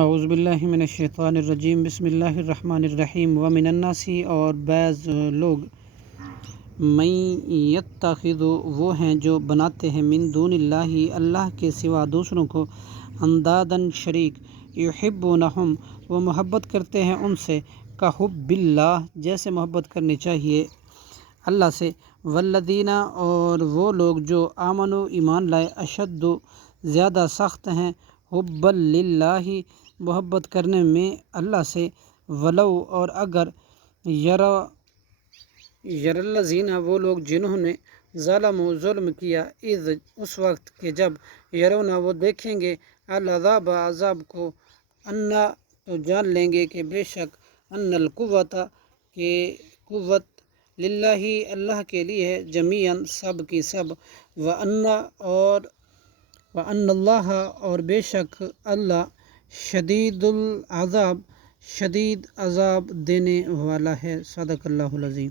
اعوذ باللہ من الشیطان الرجیم، بسم اللہ الرحمن الرحیم۔ ومن الناس، اور بعض لوگ، من یتخذ، وہ ہیں جو بناتے ہیں، من دون اللہ، اللہ کے سوا دوسروں کو، اندادن، شریک، یحبونہم، وہ محبت کرتے ہیں ان سے، کحب اللہ، جیسے محبت کرنی چاہیے اللہ سے، والذین، اور وہ لوگ جو آمنوا، ایمان لائے، اشد، زیادہ سخت ہیں، حبا للہ، محبت کرنے میں اللہ سے، ولو، اور اگر، الذین، وہ لوگ جنہوں نے، ظلموا، ظلم کیا، اذ، اس وقت کہ جب، یرون، وہ دیکھیں گے، العذاب، عذاب کو، انا، تو جان لیں گے کہ بے شک، ان القوت، کہ قوت، للہ، اللہ کے لیے ہے، جمیعاً، سب کی سب، وَأَنَّ اللَّهَ، اور بے شک اللہ، شدید العذاب، شدید عذاب دینے والا ہے۔ صدق اللہ العظیم۔